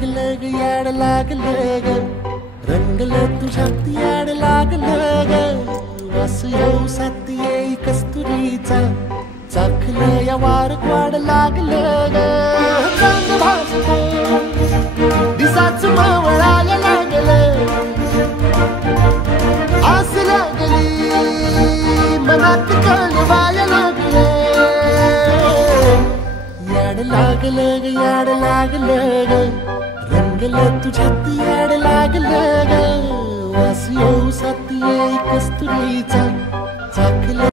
लागलं ग याड लागलं ग रंगलं तुझ्यात याड लागलं ग वास येऊ साथी येई कस्तुरीचा चाखलं या वार वाड लागलं ग चांग भासतो दिसाच मावळायला लागलं आस लागली मनात कळवायला लागलं याड लागलं ग याड लागलं ग रंगलं तुझ्यात याड लागलं ग वास येऊ साथी येई कस्तुरीचा